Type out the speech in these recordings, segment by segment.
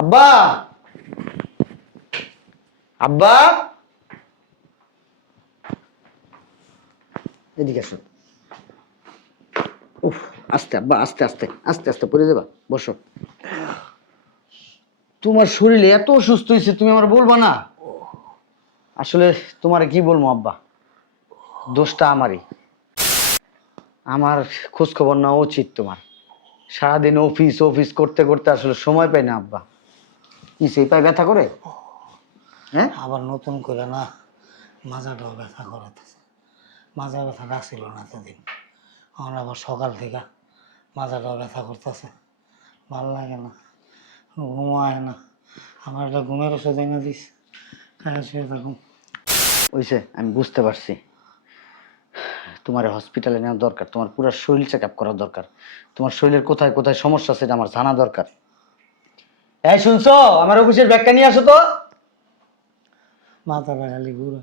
আব্বা! আব্বা! এদিকে আসো। উফ, আস্তে আব্বা, আস্তে আস্তে আস্তে আস্তে পড়ে যাবা, বসো। তোমার শরীরে এত অসুস্থ হয়েছে, তুমি আমার বলবা না? আসলে তোমার কি বলব আব্বা? দোষটা আমারই। আমার খোঁজ খবর নেওয়া উচিত তোমার। সারাদিন অফিস অফিস করতে করতে আসলে সময় পাই না আব্বা। কি সেই পায়ে ব্যথা করে? হ্যাঁ? আবার নতুন করে না মাজাটাও ব্যথা করাতেছে। মাজা ব্যথা রাখছিল না এতদিন। এখন আবার সকাল থেকে মাজাটাও ব্যথা করতেছে। ভালো লাগে না ঘুমায় না। আমার একটা ঘুমের ওষুধ এনে দিস। খায় শুয়ে থাকুন ওইসে আমি বুঝতে পারছি। তোমার হসপিটালে নেওয়া দরকার তোমার পুরো শরীর চেক আপ করা দরকার। তোমার শরীরের কোথায় কোথায় সমস্যা সেটা আমার জানা দরকার। এই শুনছো? আমার অফিসের ব্যাগটা নিয়ে আসো তো। মাথাটা খালি ঘুরে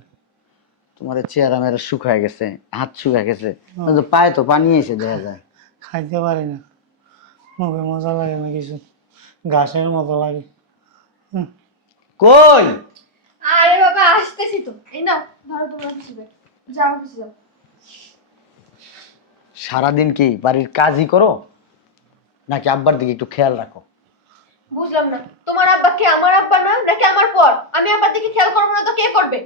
তোমার চেহারা মেয়েরা শুকায় গেছে হাত শুকায় গেছে। যে পায়ে তো পানি এসে দেখা যায়। খাইতে পারি না। মুখে মজা লাগে না কিছু। ঘাসের মতো লাগে। হুম, কই? আরে বাবা আসতেছি তো। এই নাও ধরো তোমার অফিসে ব্যাগ। যাও অফিসে যাও। সারাদিন কি বাড়ির কাজই করো? নাকি আব্বার দিকে একটু খেয়াল রাখো? বুঝলাম না। তোমার আব্বা কি আমার আব্বা না নাকি আমার পর? আমি আব্বার দিকে খেয়াল করব না তো কে করবে?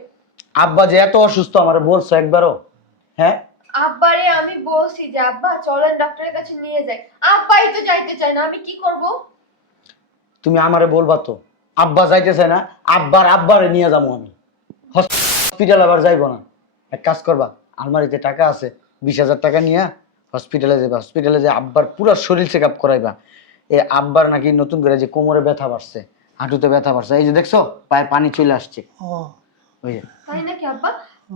আব্বা যে এত অসুস্থ আমার বলছো একবারও হ্যাঁ? আব্বারে আমি বলছি যে আব্বা চলেন ডক্টরের কাছে নিয়ে যাই। আব্বাই তো যাইতে চায় না আমি কি করব? তুমি আমারে বলবা তো আব্বা যাইতেছে না আব্বার আব্বারে নিয়ে যাব আমি। হসপিটাল আবার যাইবো না। এক কাজ করবা আলমারিতে টাকা আছে বিশ হাজার টাকা নিয়ে হসপিটালে যাবা হসপিটালে যে আব্বার পুরো শরীর চেক আপ করাইবা। এ আব্বার নাকি নতুন করে যে কোমরে ব্যথা বাড়ছে হাঁটুতে ব্যথা বাড়ছে এই যে দেখছ পায়ে পানি চলে আসছে। ওই যে। তাই নাকি আব্বা?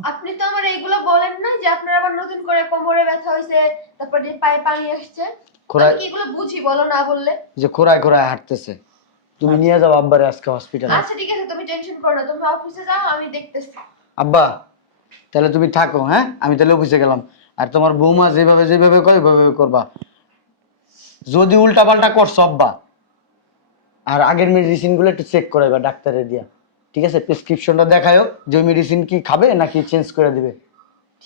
আপনি তো আমার এইগুলো বলেন না যে আপনার আবার নতুন করে কোমরে ব্যথা হয়েছে তারপরে পায়ে পানি আসছে। খোড়ায় আমি এগুলো বুঝি বলো না বললে? যে খোরায় খোরায় হাঁটতেছে। তুমি নিয়ে যাও আব্বারে আজকে হসপিটালে আচ্ছা ঠিক আছে তুমি টেনশন করো না তুমি অফিসে যাও আমি দেখতেছি। আব্বা তাহলে তুমি থাকো হ্যাঁ? আমি তাহলে অফিসে গেলাম। আর তোমার বৌমা যেভাবে যেভাবে কয় ওইভাবে করবা। যদি উল্টা পাল্টা করছ আব্বা। আর আগের মেডিসিনগুলো একটু চেক করাইবা ডাক্তারে দিয়া। ঠিক আছে? প্রেসক্রিপশনটা দেখায়ও যে ওই মেডিসিন কি খাবে নাকি চেঞ্জ করে দিবে।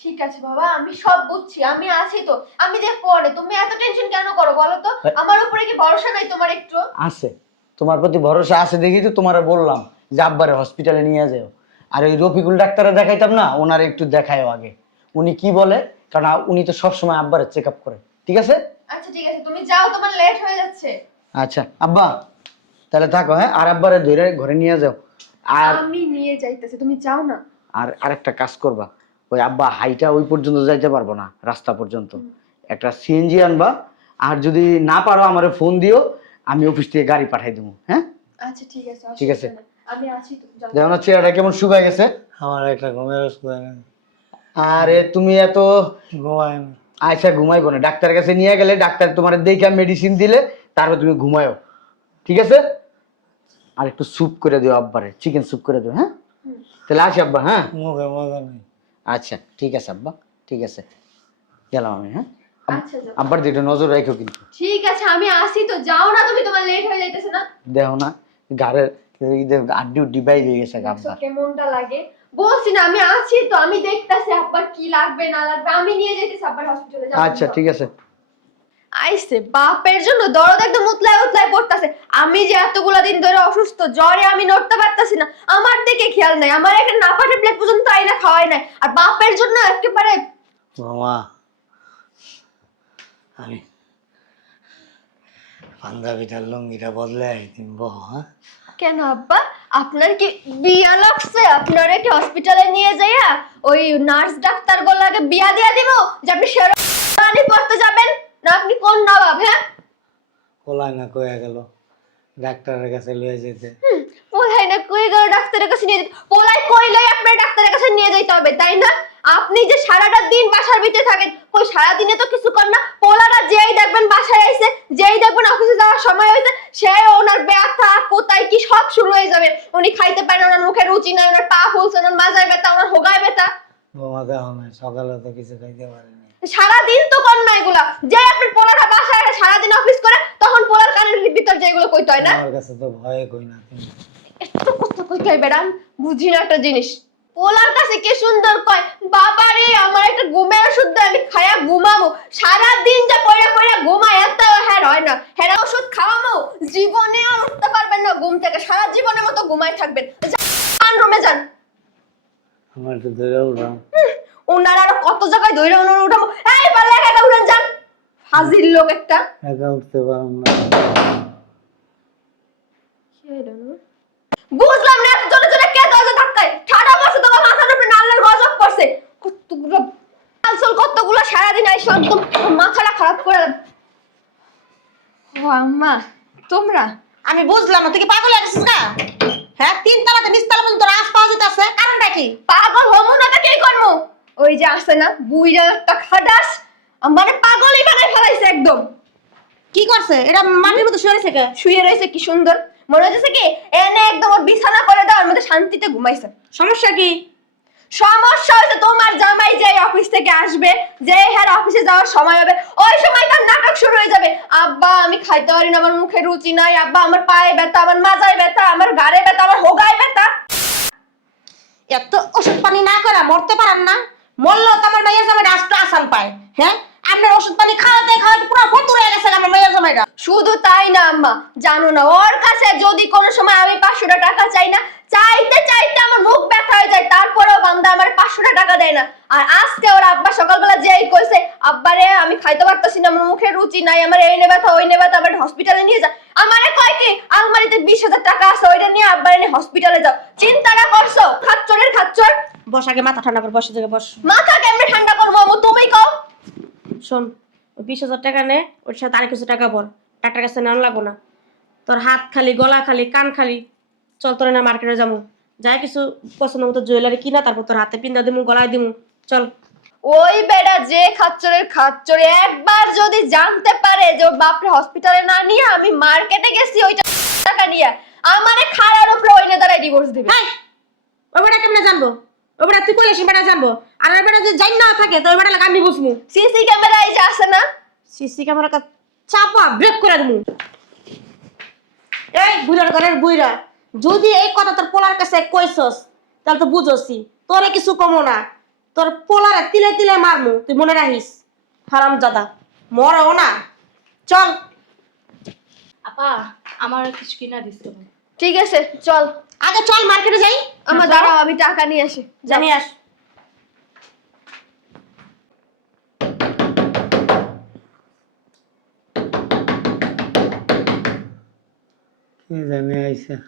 ঠিক আছে বাবা আমি সব বুঝছি। আমি আছি তো। আমি দেখ পরে তুমি এত টেনশন কেন করো বলো তো। আমার উপরে কি ভরসা নাই তোমার একটু? আছে। তোমার প্রতি ভরসা আছে দেখি তো তোমার বললাম যে আব্বারে হসপিটালে নিয়ে যাও। আর ওই রফিকুল ডাক্তারে দেখাইতাম না? ওনারে একটু দেখায়ও আগে। উনি কি বলে? কারণ উনি তো সবসময় আব্বারে চেক আপ করে। ঠিক আছে? আচ্ছা ঠিক আছে তুমি যাও তোমার লেট হয়ে যাচ্ছে। আচ্ছা আব্বা তাহলে থাকো হ্যাঁ? আর আব্বারে ধরে ঘরে নিয়ে যাও। আর আমি নিয়ে যাইতেছি তুমি যাও না। আর আরেকটা কাজ করবা ওই আব্বা হাইটা ওই পর্যন্ত যাইতে পারব না রাস্তা পর্যন্ত। একটা সিএনজি আনবা আর যদি না পারো আমারে ফোন দিও আমি অফিস থেকে গাড়ি পাঠাই দেবো হ্যাঁ? আচ্ছা ঠিক আছে ঠিক আছে। আমি আছি দেখো না চেহারাটা কেমন শুকায় গেছে? আমার একটা ঘুমের ওষুধ আরে তুমি এত ঘুমায় না আচ্ছা ঘুমাইবো না। ডাক্তারের কাছে নিয়ে গেলে ডাক্তার তোমার দেখে মেডিসিন দিলে তারপর তুমি ঘুমায়ো ঠিক আছে? আর একটু স্যুপ করে দিও আব্বারে। চিকেন স্যুপ করে দিও হ্যাঁ? তাহলে আসি আব্বা হ্যাঁ? মুখে মজা নেই। আচ্ছা ঠিক আছে আব্বা ঠিক আছে। গেলাম আমি হ্যাঁ? আচ্ছা যাও। আব্বার দিকে নজর রাখো কিন্তু। ঠিক আছে আমি আসি তো। যাও না তুমি তোমার লেট হয়ে যাইতেছে না। দেখো না ঘরের আড্ডি উড্ডি বাই দিয়ে গেছে দেখছ আব্বা। কেমনটা লাগে? বলছি না আমি আছি তো আমি দেখতাছি আব্বার কি লাগবে না লাগবে আমি নিয়ে যাইতেছি আব্বার হসপিটালে যাও আচ্ছা ঠিক আছে। আইসে বাপের জন্য দরদ একদম উতলায় উতলায় পড়তাছে। আমি যে এতগুলা দিন ধরে অসুস্থ জ্বরে আমি নড়তে পারতাছি না। আমার দিকে খেয়াল নাই আমার একটা নাপা ট্যাবলেট পর্যন্ত আইনা খাওয়াই নাই। আর বাপের জন্য একেবারে মামা আমি পাঞ্জাবিটার লুঙ্গিটা বদলে আইতিম বহ হ্যাঁ? কেন আব্বা? আপনার কি বিয়া লাগছে? আপনারে কি হসপিটালে নিয়ে যাইয়া ওই নার্স ডাক্তার গোলাকে বিয়া দিয়া দিব? যে আপনি শেরওয়ানি পড়তে যাবেন? না আপনি কোন নবাব হ্যাঁ? কোলায় না কয়ে গেল। ডাক্তারের কাছে লয়ে যেতে পোলাই না কই গেল ডাক্তারের কাছে নিয়ে যেতে পোলাই কইলেই আপনার ডাক্তারের কাছে নিয়ে যাইতে হবে তাই না? আপনি যে সারাটা দিন বাসার ভিতরে থাকেন কই সারা দিনে তো কিছু কর না। পোলারা যেই দেখবেন বাসায় আইছে যেই দেখবেন অফিসে যাওয়ার সময় হয়েছে সে ওনার ব্যথা কোথায় কি সব শুরু হয়ে যাবে। উনি খাইতে পারেন না, ওনার মুখে রুচি নাই ওনার পা ফুলছে ওনার মাজায় ব্যথা ওনার হোগায় ব্যথা। দেখো নাই সকালে তো কিছু খাইতে পারিনি সারাদিন তো কর না এগুলা। যে আপনার পোলাটা বাসায় সারাদিন অফিস করে তখন পোলার কানের ভিতর যে এগুলো কইতে হয় না। আমার কাছে তো ভয়ে কই না এত কথা কইতে বেড়ান বুঝি না একটা জিনিস। পোলার কাছে কি সুন্দর কয়? বাবা রে আমার একটা ঘুমের ওষুধ দে, আমি খায়া ঘুমাবো। সারা দিন যা পড়ে পড়ে ঘুমায় এত হ্যাঁ হয় না। হ্যাঁ ওষুধ খাওয়ামো জীবনে আর উঠতে পারবেন না ঘুম থেকে। সারা জীবনের মতো ঘুমায় থাকবেন। যান রুমে যান। আমার একটু ধরে উঠাম ওনারা আরও কত জায়গায় ধরে ওনারা উঠাবো। এই পারলে একা একা উঠান যান। হাজির লোক একটা। একা উঠতে পারলাম না। বুঝলাম না এত জোরে জোরে কে দরজা ধাক্কায় ঠাডা পড়ছে তোমার মাথার উপরে নাল্লার গজব পড়ছে কতগুলো আলসল কতগুলো সারাদিন আইসো একদম মাথাটা খারাপ করে ও আম্মা তোমরা? আমি বুঝলাম তুই কি পাগল না? হ্যাঁ তিন তলাতে নিচ তলা পর্যন্ত রাস পাওয়া যেতেছে কারণটা কি? পাগল হমু না কি করব? ওই যে আছে না বুইরা একটা আমারে পাগলই বানাই ফেলাইছে একদম। কি করছে? এটা মাটির মতো শুয়ে রয়েছে শুয়ে রয়েছে কি সুন্দর। মনে হচ্ছে কি এনে একদম ওর বিছানা করে দেওয়ার মধ্যে শান্তিতে ঘুমাইছে। সমস্যা কি? সমস্যা হয়েছে, তোমার জামাই যে অফিস থেকে আসবে যে হ্যাঁ অফিসে যাওয়ার সময় হবে, ওই সময় তার নাটক শুরু হয়ে যাবে। আব্বা, আমি খাইতে পারি না, আমার মুখে রুচি নাই, আব্বা, আমার পায়ে ব্যথা, আমার মাজায় ব্যথা, আমার ঘাড়ে ব্যথা, আমার হোগায় ব্যথা। এত ওষুধ পানি না করা মরতে পারেন না। মরলেও তো আমার মেয়ের জামাইটা আস্তে আসান পায় হ্যাঁ? আপনার ওষুধ পানি খাওয়াতে খাওয়াতে পুরো ফতুর হয়ে গেছে আমার মেয়ের জামাইটা শুধু তাই না আম্মা? জানো না ওর কাছে যদি কোনো সময় আমি পাঁচশোটা টাকা চাই না চাইতে চাইতে আমার মুখ ব্যথা হয়ে যায় তারপরেও বান্দা আমার পাঁচশোটা টাকা দেয় না। আর আজকে ওর আব্বা সকালবেলা যেই কইছে আব্বারে আমি খাইতে পারতাছি না আমার মুখে রুচি নাই আমার এই নে ব্যথা ওই নে ব্যথা আমার হসপিটালে নিয়ে যা। আমারে কয় কি আলমারিতে বিশ হাজার টাকা আছে ওইটা নিয়ে আব্বারে নিয়ে হসপিটালে যাও। চিন্তাটা করছ? খাচ্চরের খাচ্চর বস আগে মাথা ঠান্ডা করে বসে থেকে বস। মাথা কেমনে ঠান্ডা করব আম্মু? তুমি কও। শোন বিশ হাজার টাকা নে ওর সাথে আর কিছু টাকা বল ডাক্তার কাছে নেওয়া লাগবো না। তোর হাত খালি গলা খালি কান খালি চল তোর না মার্কেটে যাব। যাই কিছু পছন্দ মতো জুয়েলারি কিনা তারপর তোর হাতে পিন্দা দিমু গলায় দিমু চল। ওই বেটা যে খাচ্চরের খাচ্চরে একবার যদি জানতে পারে যে ওর বাপরে হসপিটালে না নিয়ে আমি মার্কেটে গেছি ওইটা টাকা নিয়ে আমারে খাড়ার উপরে ওই নেতারা ডিভোর্স দিবে। হাই ওই বেটা কেমনে জানব? ওই বেটা তুই কইলে সে বেটা জানব। আর ওই বেটা যদি জান না থাকে তো ওই বেটা লাগে আমি বুঝব সিসি ক্যামেরা এই যে আছে না? সিসি ক্যামেরা চাপা ব্রেক করে দেবো এই বুড়ার ঘরের বুইরা যদি এই কথা তোর পোলার কাছে কইছস তাহলে তো বুঝছি তোরে কিছু কমো না। তোর পোলারে তিলে তিলে মারমু তুই মনে রাখিস? হারাম দাদা মরও না। চল। আপা আমার কিছু কিনা দিচ্ছে ঠিক আছে চল। আগে চল মার্কেটে যাই। আমার দাঁড়াও আমি টাকা নিয়ে আসি। জানি আস। 现在没有钱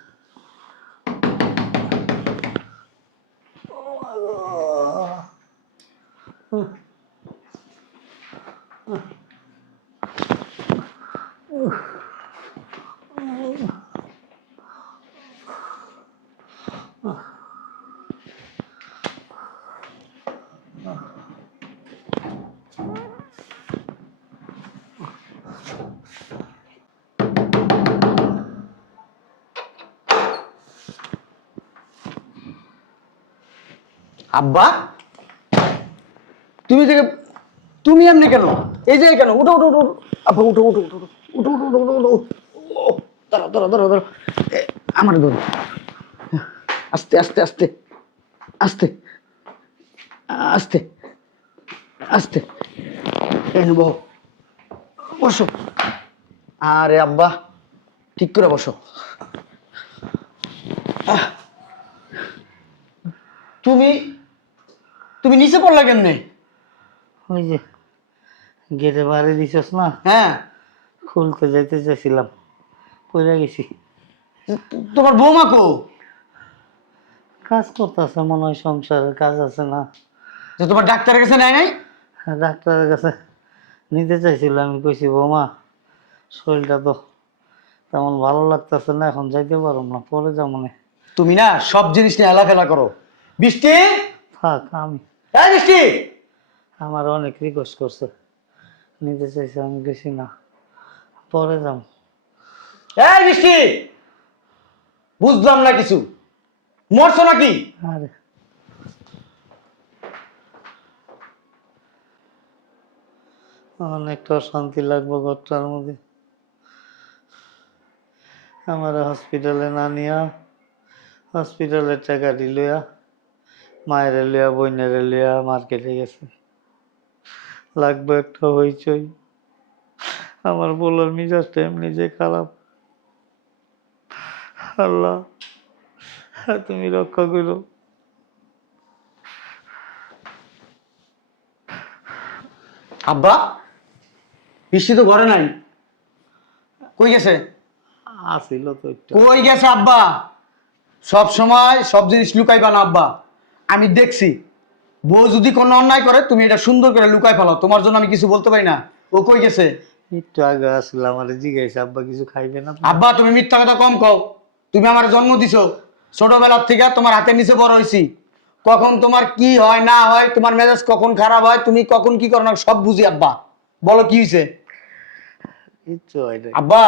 আব্বা, তুমি থেকে তুমি এমনি কেন? এই যে কেন উঠো উঠো উঠো। আব্বা, উঠো উঠো উঠো উঠো উঠো উঠো উঠো উঠো দাঁড়াও দাঁড়াও আমার ধরো আস্তে আস্তে আস্তে আস্তে আস্তে আস্তে। বসো। আরে আব্বা, ঠিক করে বসো। তুমি তুমি নিচে পড়লা কেমনে? ওই যে গেটে বাড়ি দিছস না? হ্যাঁ। খুলতে যাইতে চাইছিলাম পড়ে গেছি। তোমার বৌমা কো? কাজ করতেছে মনে হয় সংসারের কাজ আছে না। যে তোমার ডাক্তারের কাছে নেয় নাই? ডাক্তারের কাছে নিতে চাইছিল আমি কইছি বৌমা শরীরটা তো তেমন ভালো লাগতেছে না এখন যাইতে পারব না পরে যাব না। তুমি না সব জিনিস নিয়ে এলাফেলা করো। বৃষ্টি? থাক আমি হ্যাঁ আমার অনেক রিকোয়েস্ট করছে। নিতে চাইছে আমি গেছি না। পরে যাম। হ্যাঁ মিষ্টি! বুঝলাম না কিছু। মরছো নাকি? আরে। অনেকটা শান্তি লাগবো ঘরটার মধ্যে। আমার হসপিটালে না নিয়া হসপিটালের টাকা দিলয়া মায়ের লইয়া বোনের লইয়া মার্কেটে গেছে। লাগবে একটা হইচই। আমার বলার মিজাজটা এমনি যে খারাপ। আল্লাহ তুমি রক্ষা করো। আব্বা বৃষ্টি তো ঘরে নাই। কই গেছে? আসিল তো কই গেছে আব্বা? সব সময় সব জিনিস লুকাইবা না আব্বা। আমি দেখছি। বউ যদি কোনো অন্যায় করে তুমি এটা সুন্দর করে লুকাই ফেলো। তোমার জন্য আমি কিছু বলতে পারি না। ও কই গেছে? একটু আগে আসলে আমার জিজ্ঞাসা আব্বা কিছু খাইবে না আব্বা তুমি মিথ্যা কথা কম কও। তুমি আমার জন্ম দিছো। ছোটবেলার থেকে তোমার হাতের নিচে বড় হয়েছি কখন তোমার কি হয় না হয় তোমার মেজাজ কখন খারাপ হয় তুমি কখন কি করো না সব বুঝি আব্বা। বলো কি হয়েছে কিচ্ছু হয় নাই। আব্বা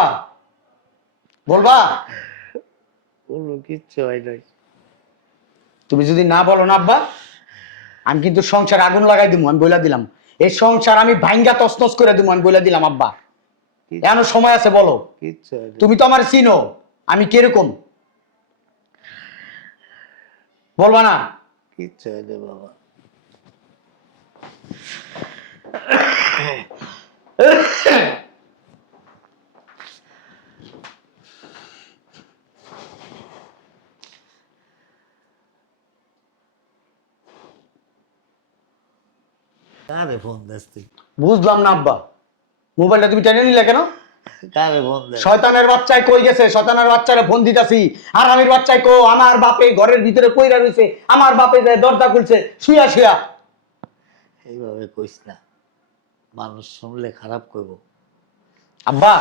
বলবা? কোনো কিচ্ছু হয় নাই। তুমি যদি না বলো না আব্বা আমি কিন্তু সংসার আগুন লাগাই দিব আমি বইলা দিলাম। এই সংসার আমি ভাঙ্গা তসনস করে দিব আমি বইলা দিলাম আব্বা। এখনও সময় আছে বলো। তুমি তো আমার চিনো আমি কীরকম? বলবা না বাবা কারে ফোন বুঝলাম না আব্বা। মোবাইলটা তুমি টেনে নিলে কেন? কারে ফোন দেস শয়তানের বাচ্চায় কই গেছে? শয়তানের বাচ্চারে ফোন দিতাছি। আর আমির বাচ্চায় কো আমার বাপে ঘরের ভিতরে কইরা রইছে আমার বাপে যায় দরজা খুলছে শুয়া শুয়া। এইভাবে কইস না। মানুষ শুনলে খারাপ করব আব্বা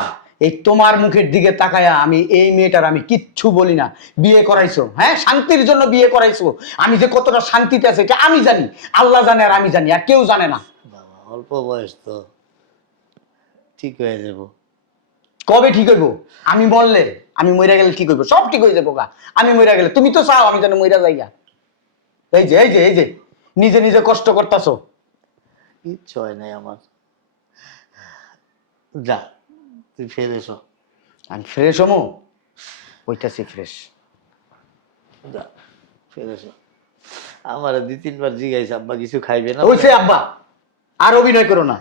এই তোমার মুখের দিকে তাকায়া আমি এই মেয়েটার আমি কিচ্ছু বলি না। বিয়ে করাইছো হ্যাঁ? শান্তির জন্য বিয়ে করাইছো। আমি যে কতটা শান্তিতে আছে এটা আমি জানি। আল্লাহ জানে আর আমি জানি আর কেউ জানে না। অল্প বয়স তো ঠিক হয়ে যাব। কবে ঠিক হইব? আমি বললে আমি মইরা গেলে ঠিক হইব। সব ঠিক হয়ে যাব গা। আমি মইরা গেলে তুমি তো চাও আমি যেন মইরা যাইয়া। এই যে এই যে এই যে নিজে নিজে কষ্ট করতাছো। কিচ্ছু হয় নাই আমার। যা তুই ফেরে এসো আমি ফ্রেশ হমো। ওইটাছি ফ্রেশ। যা ফেরে এসো আমার দুই তিনবার জিগাইছে আব্বা কিছু খাইবে না। ওইছে আব্বা আর অভিনয় করো না।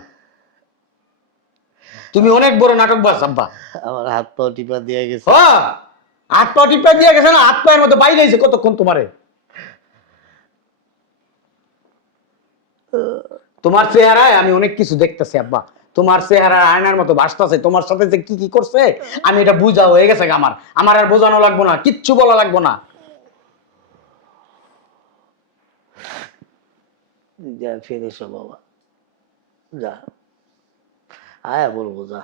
তুমি অনেক বড় নাটক বাস আব্বা। আমার হাত পাও টিপা দিয়ে গেছে। হ্যাঁ হাত পা টিপা দিয়ে গেছে না হাত পায়ের মধ্যে বাইরে আইছে কতক্ষণ তোমারে? তোমার চেহারায় আমি অনেক কিছু দেখতেছি আব্বা। তোমার চেহারা আয়নার মতো ভাসতেছে তোমার সাথে যে কি কি করছে আমি এটা বুঝা হয়ে গেছে আমার। আমার আর বোঝানো লাগবো না কিচ্ছু বলা লাগবো না। ফেরে এসো বাবা। যা আয়া বলব যা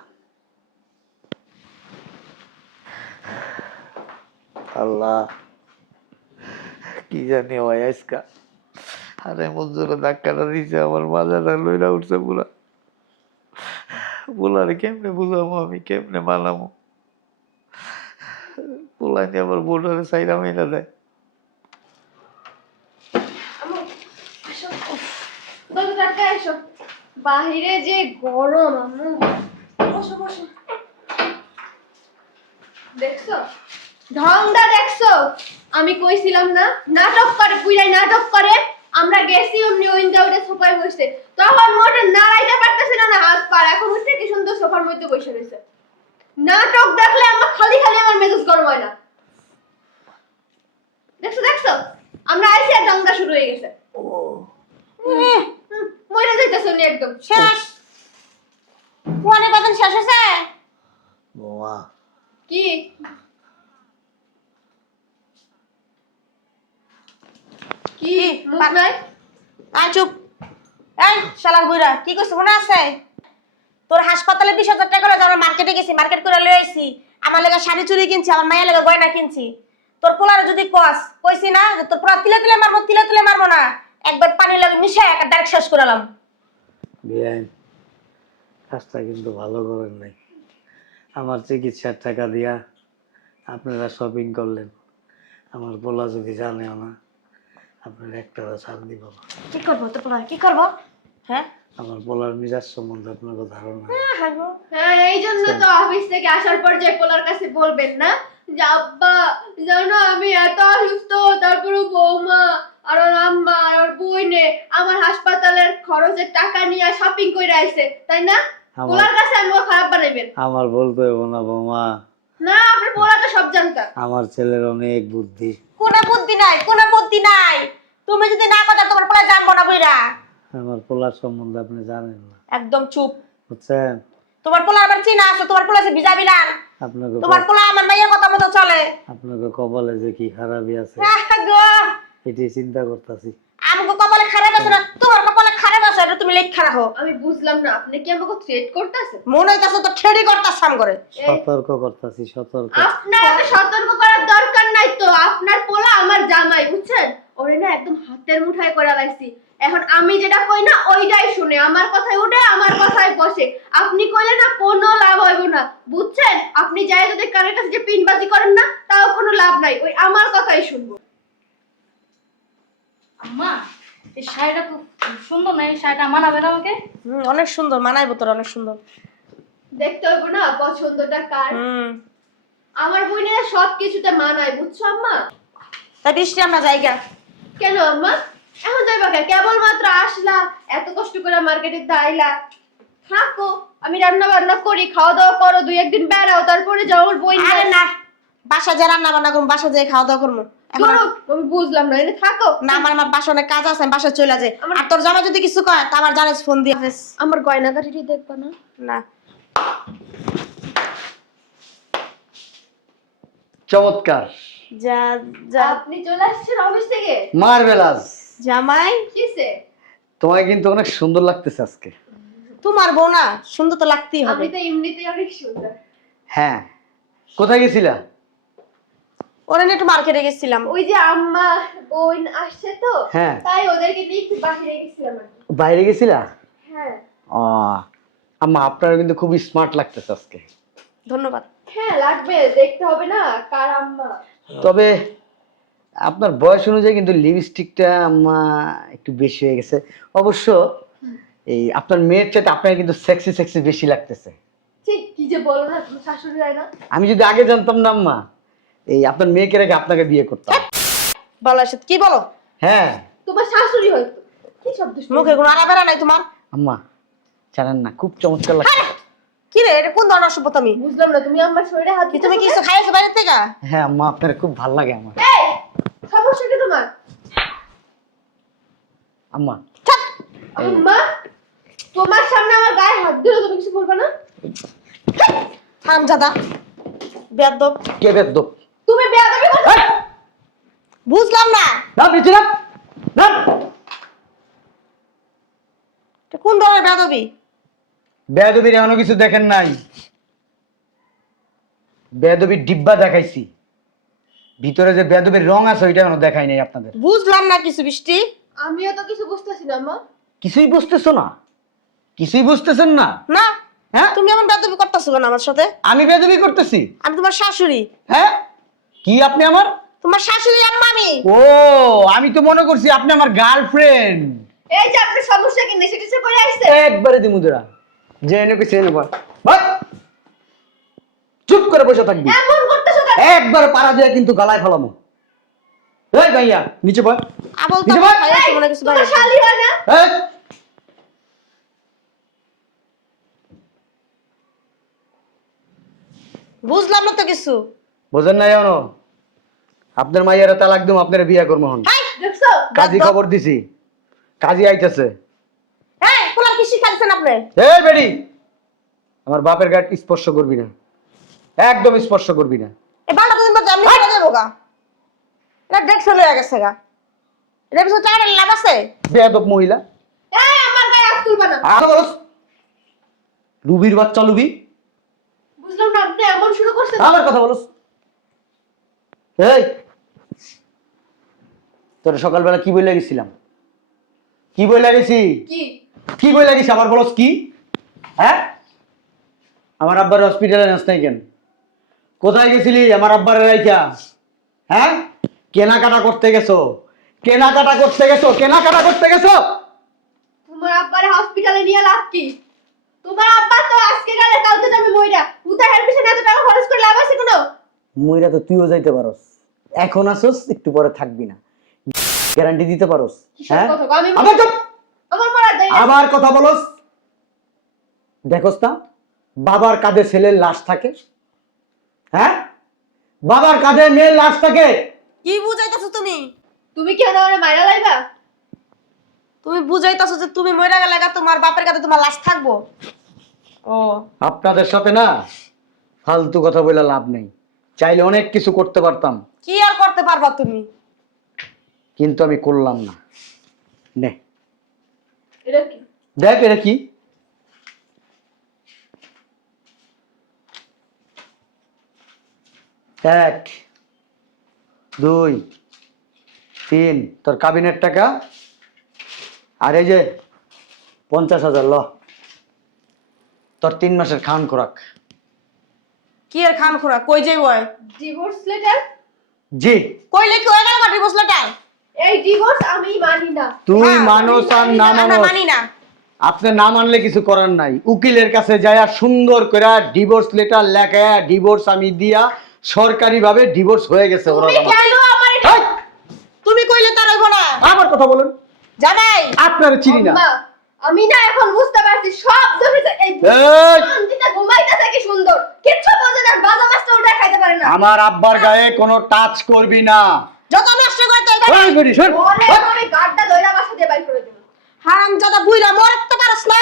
আল্লাহ কি জানি হয় আজকা আরে মঞ্জুরে ধাক্কাটা দিছে আমার মাজাটা লইরা উঠছে পুরা পোলারে কেমনে বুঝাবো আমি কেমনে মানামো পোলাই নিয়ে আবার বোর্ডারে সাইরা মেলা দেয় দরজাটা এসো বাহিরে যে গরম আম্মু। বসো বসো। দেখছ? ঢংটা দেখছ? আমি কইছিলাম না নাটক করে পুরাই নাটক করে আমরা গেছি অমনি উইন্ডো উঠে সোফায় বসতে। তখন মোটে নাড়াইতে পারতেছিল না না হাত পা। এখন উঠে কি সুন্দর সোফার মধ্যে বসে রয়েছে। নাটক দেখলে আমার খালি খালি আমার মেজাজ গরম হয় না। দেখছ দেখছ? আমরা আইসি আর ঢংটা শুরু হয়ে গেছে। হুম, মরে যাইতেছো নি একদম। শেষ। ফোনে বেতন শেষ হয়েছে? বোমা। কি? কি? মুখ নাই? আয় চুপ। এই শালার বইরা কি কইছ মনে আছে? তোর হাসপাতালে বিশ হাজার টাকা করে আমরা মার্কেটে গেছি মার্কেট করে লয়ে আইছি আমার লেগে শাড়ি চুড়ি কিনছি আমার মায়ের লেগে গয়না কিনছি। তোর পোলারে যদি কস কইছি না যে তোর পোলা তিলে তিলে মারবো তিলে তিলে মারবো না। একবার পানি লাগে মিশে একটা ডাইরেক্ট শেষ করালাম বেআইন কাজটা কিন্তু ভালো করেন নাই। আমার চিকিৎসার টাকা দিয়া আপনারা শপিং করলেন। আমার বলা যদি জানেও না আপনার একটা ছাড় দিব না। কি করব তোর পোলা? কি করব? হ্যাঁ? আমার বলার মিজাজ সম্বন্ধে আপনাকে ধারণা? হ্যাঁ এই জন্য তো অফিস থেকে আসার পর যে পোলার কাছে বলবেন না আব্বা জানো আমি এত অসুস্থ তারপরে বৌমা আর ওর আম্মা আর ওর বইনে আমার হাসপাতালের খরচের টাকা নিয়ে শপিং করে আইছে তাই না? পোলার কাছে আমাকে খারাপ বানাইবেন। আমার বলতে হব না বৌমা। না আপনার পোলা তো সব জানতা আমার ছেলের অনেক বুদ্ধি। কোনো বুদ্ধি নাই কোনো বুদ্ধি নাই। তুমি যদি না কথা তোমার পোলা জানব না বইরা আমার পোলার সম্বন্ধে আপনি জানেন না। একদম চুপ। বুঝছেন? তোমার পোলা আমার চিনা আছে তোমার পোলা আছে ভিজা বিলান আপনাকে তোমার পোলা আমার মাইয়ের কথা মতো চলে। আপনাকে কপালে যে কি খারাপই আছে। গো, এটি চিন্তা করতেছি। আমাকে কপালে খারাপ আছে না? তোমার কপালে খারাপ আছে এটা তুমি লেখা রাখো। আমি বুঝলাম না আপনি কি আমাকে থ্রেট করতেছেন? মনে হইতাছে তো ঠেড়ি করতাম সাম করে সতর্ক করতেছি সতর্ক। আপনার সতর্ক করার দরকার নাই তো আপনার পোলা আমার জামাই বুঝছেন? ওরে না একদম হাতের মুঠায় করে লাইছি এখন আমি যেটা কই না ওইটাই শুনে। আমার কথায় উঠে আমার কথায় বসে। আপনি কইলে না কোনো লাভ হইব না। বুঝছেন? আপনি যাই যদি কানের কাছে যে পিনবাজি করেন না তাও কোনো লাভ নাই। ওই আমার কথাই শুনব। আম্মা এই শাড়িটা খুব সুন্দর না? এই শাড়িটা মানাবে না আমাকে? হুম, অনেক সুন্দর। মানাইবো তোর অনেক সুন্দর। দেখতে হইব না পছন্দটা কার? হুম। আমার বোনেরা সব কিছুতে মানায় বুঝছ আম্মা? তাই বৃষ্টি আমরা জায়গা কেন আম্মা? এখন যাইবা কে কেবলমাত্র আসলা এত কষ্ট করে মার্কেটে আইলা থাকো আমি রান্না বান্না করি খাওয়া দাওয়া করো দুই একদিন বেড়াও তারপরে যাও ওর বই আরে না বাসা যে রান্না বান্না করব বাসা যেয়ে খাওয়া দাওয়া করব আমি বুঝলাম না এনে থাকো। না আমার আমার বাসা অনেক কাজ আছে বাসা চলে যায় আমার- আর তোর জামা যদি কিছু কয় তা আমার জানিস ফোন দিয়ে। আমার গয়নাগাটিটি দেখবা না? না। চমৎকার। যা যা। আপনি চলে আসছেন অফিস থেকে? মার্বেলাস জামাই? কিসে? তোমায় কিন্তু অনেক সুন্দর লাগতেছে আজকে। তোমার বউ না সুন্দর তো লাগতেই হবে। আমি তো এমনিতেই অনেক সুন্দর। হ্যাঁ। কোথায় গেছিলা? ওরা একটু মার্কেটে গেছিলাম। ওই যে আম্মা বোন আসছে তো হ্যাঁ। তাই ওদেরকে নিয়ে একটু বাহিরে গেছিলাম বাইরে গেছিলা? হ্যাঁ। ও আম্মা আপনার কিন্তু খুবই স্মার্ট লাগতেছে আজকে। ধন্যবাদ। হ্যাঁ লাগবে দেখতে হবে না কার আম্মা। তবে আপনার বয়স অনুযায়ী কিন্তু লিপস্টিকটা একটু বেশি হয়ে গেছে। অবশ্য এই আপনার মেয়ের চাইতে আপনার কিন্তু সেক্সি সেক্সি বেশি লাগতেছে। ঠিক কি যে বলো না শাশুড়ি যায় না। আমি যদি আগে জানতাম না আম্মা এই আপনার মেয়েকে রেখে আপনাকে বিয়ে করতাম। বলো কি বলো? হ্যাঁ। তোমার শাশুড়ি হয়তো কি শব্দ? মুখে কোনো আড়া বেড়া নাই তোমার? আম্মা জানেন না খুব চমৎকার লাগছে। কি রে এটা কোন ধরনের অসভ্যতা আমি বুঝলাম না তুমি আমার শরীরে হাত কি তুমি কেন? কিছু খাইছো বাইরে থেকে? হ্যাঁ আম্মা আপনার খুব ভালো লাগে আমার। এই সমস্যা কি তোমার? আম্মা। আম্মা তোমার সামনে আমার গায়ে হাত দিলে তুমি কিছু বলবে না? থাম জাদা বেয়াদব। কে বেদ্য তুমি বেয়াদবি করছ? বুঝলাম না। না না কোন ধরনের বেয়াদবি? বেয়াদবির এমন কিছু দেখেন নাই। বেয়াদবির ডিব্বা দেখাইছি। ভিতরে যে বেয়াদবির রং আছে ওইটা এখনও দেখাই নাই আপনাদের। বুঝলাম না কিছু বৃষ্টি। আমিও তো কিছু বুঝতেছি না আম্মা। কিছুই বুঝতেছো না? কিছুই বুঝতেছেন না? না। হ্যাঁ? তুমি এমন বেয়াদবি করতেছো কেন আমার সাথে? আমি বেয়াদবি করতেছি। আমি তোমার শাশুড়ি। হ্যাঁ? কি আপনি আমার? তোমার শাশুড়ি আম্মা আমি ও আমি তো মনে করছি আপনি আমার গার্লফ্রেন্ড। এই যে আপনার সমস্যা কি করে আসছে একবারে দিমুদরা যে এনে কইছে এনে বল। ভাই চুপ করে বসে থাকবি। এমন করতেছো কেন একবার পারা দিয়ে কিন্তু গালায় ফেলামো এই ভাইয়া নিচে বল। আবল তো মনে কিছু তোমার শালি হয় না? এই! বুঝলাম না তো কিছু। বোঝেন নাই জানো আপনার মাইয়ারা তালাক দিম আপনার বিয়া করব হন কাজী খবর দিছি। কাজী আইতেছে। হ্যাঁ পোলা কি আপনি? এই বেড়ি আমার বাপের গাট স্পর্শ করবি না। একদম স্পর্শ করবি না। এই বাংলা তো দিন আমি চলে যাব গা। এটা ডেট চলে গেছে গা। এটা পিছনে টাকা লাভ আছে? বেয়াদব মহিলা। এই আমার গায়ে হাত তুলবা না। আর বলস রুবির বাচ্চা লুবি। বুঝলাম না আপনি এমন শুরু করছেন। আমার কথা বলস। এই তোর সকালবেলা কি বলে গেছিলাম? কি বলে গেছি? কি? কি বলে গেছি আবার বলস কি? হ্যাঁ? আমার আব্বার হসপিটালে নাস নাই কেন? কোথায় গেছিলি? আমার আব্বার রাইকা হ্যাঁ? কেনাকাটা করতে গেছো? কেনাকাটা করতে গেছো? কেনাকাটা করতে গেছো? তোমার আব্বারে হসপিটালে নিয়ে লাভ কি? তোমার আব্বা তো আজকে গেলে কালকে যাবে মইরা। উদা হেল্প পিছনে এত টাকা খরচ করে লাভ আছে কোনো? মইরা তো তুইও যাইতে পারস। এখন আসোস একটু পরে থাকবি না। গ্যারান্টি দিতে পারস। হ্যাঁ? আমি চুপ! আবার কথা বলস। দেখোস না বাবার কাঁধে ছেলের লাশ থাকে। হ্যাঁ? বাবার কাঁধে মেয়ের লাশ থাকে। কি বুঝাইতেছো তুমি? তুমি কি আমার মাইরা লাইবা? তুমি বুঝাইতেছো যে তুমি মরে গেলে তোমার বাপের কাছে তোমার লাশ থাকব? ও। আপনাদের সাথে না ফালতু কথা বলে লাভ নেই। চাইলে অনেক কিছু করতে পারতাম। কি আর করতে পারবা তুমি? কিন্তু আমি করলাম না। নে। এটা কি? দেখ এটা কি? এক দুই তিন তোর কাবিনের টাকা। আর এই যে পঞ্চাশ হাজার ল। তোর তিন মাসের খান খোরাক। কি আর খান খোরা কই যাই বয় ডিভোর্স লেটার জি। কই লেখি? হয়ে গেল মাটি বসলেটা এই ডিভোর্স আমি মানি না। তুই মানুষ আর না মানুষ মানি না। আপনি না মানলে কিছু করার নাই। উকিলের কাছে যায়া সুন্দর করে ডিভোর্স লেটার লেখায়া ডিভোর্স আমি দিয়া সরকারিভাবে ডিভোর্স হয়ে গেছে ওরা তুমি কেন আমার এটা তুমি কইলে তার হইব না। আবার কথা বলুন। জামাই আপনার চিনি না। আমি না এখন বুঝতে পারছি সব দোষে এই এই, শান্তিতে ঘুমাইতেছে কি সুন্দর। কিচ্ছু বোঝে না বাজা মাছটা উঠে খাইতে পারে না। আমার আব্বার গায়ে কোনো টাচ করবি না। যত নষ্ট করে ওরে সর। আমি গাড্ডা দইরা বাসা দিয়ে বাইর করে দেব। হারাম জাদা বুইরা মরতে পারছ না।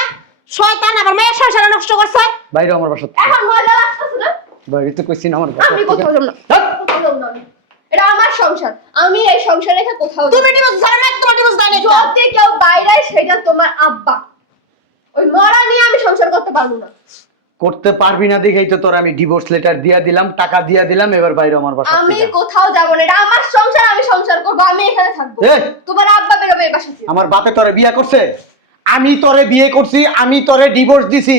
শয়তান আবার মেয়ের সংসারে নষ্ট করছে। বাইরে আমার বাসা। এখন মজা লাগতেছে না? বাইরে তো কইছি না আমার বাসা আমি কোথাও যাব না? কোথাও যাব না এটা আমার সংসার। আমি এই সংসার রেখে কোথাও তুমি। ডিভোর্স জানো না তোমার ডিভোর্স দেয় না যদি কেউ বাইরে সেটা তোমার আব্বা। ওই মরা নিয়ে আমি সংসার করতে পারব না। করতে পারবি না দেখেই তো তোর আমি ডিভোর্স লেটার দিয়া দিলাম টাকা দিয়া দিলাম এবার বাইরে আমার বাসা আমি কোথাও যাব না এটা আমার সংসার আমি সংসার করব আমি এখানে থাকব। তোমার আব্বা বেরোবে এই বাসা থেকে। আমার বাপে তোরে বিয়ে করছে? আমি তোরে বিয়ে করছি আমি তোরে ডিভোর্স দিছি।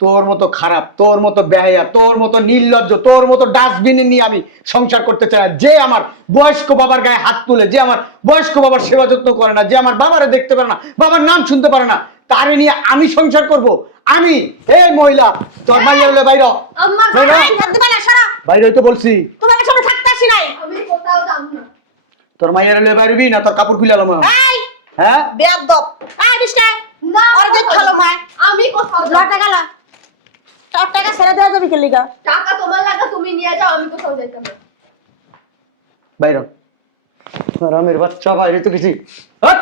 তোর মতো খারাপ তোর মতো ব্যয়া তোর মতো নির্লজ্জ তোর মতো ডাস্টবিনে নিয়ে আমি সংসার করতে চাই না। যে আমার বয়স্ক বাবার গায়ে হাত তুলে যে আমার বয়স্ক বাবার সেবা যত্ন করে না যে আমার বাবারে দেখতে পারে না বাবার নাম শুনতে পারে না তারে নিয়ে আমি সংসার করব। আমি এই মহিলা তোর বাইরে হলে বাইর বাইর হ। পারে সারা। বাইরে হইতে বলছি। তোমার সঙ্গে থাকতে আসি নাই। আমি কোথাও যাব না। তোর মাইয়ের হলে বাইরবি না তোর কাপড় খুলে আলাম এই হ্যাঁ? বেয়াদব। আই বিষ্ণা না ওর দেখ খালো মা আমি কোথাও যাব লটা গেল। তোর টাকা ছেড়ে দেওয়া যাবে কি লিগা টাকা তোমার লাগা তুমি নিয়ে যাও আমি কোথাও যাইতাম না বাইর। রামের বাচ্চা বাইরে তো কিছু হাট!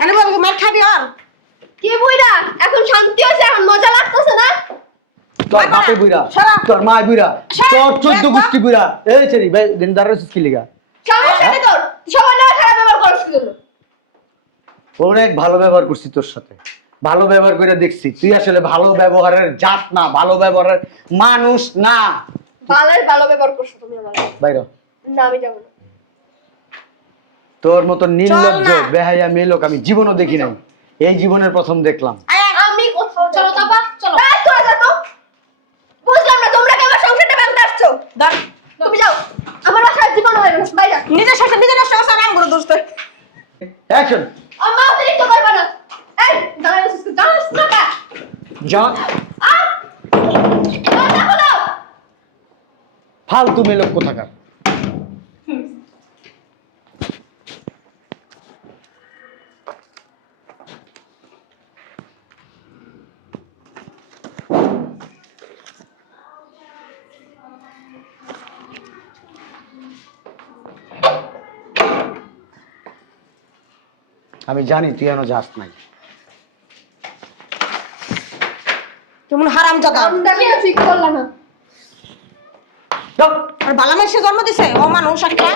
আরে বাবা মার খাবি আর কি বুইরা এখন শান্তি এখন মজা লাগতেছে না? তোর বাপে বুইরা তোর মা বুইরা তোর চোদ্দ দেখো। গোষ্ঠী বুইরা এই ছেড়ি ভাই রসিস কি লিগা? সমস্যা নেই তোর সবার খারাপ ব্যবহার করিস কি অনেক ভালো ব্যবহার করছি তোর সাথে। ভালো ব্যবহার করে দেখছি। তুই আসলে ভালো ব্যবহারের জাত না ভালো ব্যবহারের মানুষ না। ভালো ব্যবহার করছ তুমি আমার। বাইর। না আমি যাব না। তোর মতো নির্লজ্জ না। বেহাইয়া মেয়ে লোক আমি জীবনও দেখি নাই। এই জীবনের প্রথম দেখলাম। আমি চলো তাপা, চলো। বুঝলাম না তোমরা কি আমার সংসারটা ভাঙতে আসছো? তুমি যাও। আমার বাসায় জীবন হয়ে গেছে বাইরে। নিজের শ্বশুর নিজের নষ্ট করছে নাম করে দোষ তোর। অ্যাকশন আম্মা অতিরিক্ত করবে না। এই আছিস দাঁড়াস না যা! ফালতু মেয়ে লোক কোথাকার? আমি জানি তুই এখনও যাস নাই। কেমন হারাম জাদা। আমরা কি ঠিক করলাম না। আর বালা মেয়ে সে জন্ম দিছে? ও মানুষ একটা।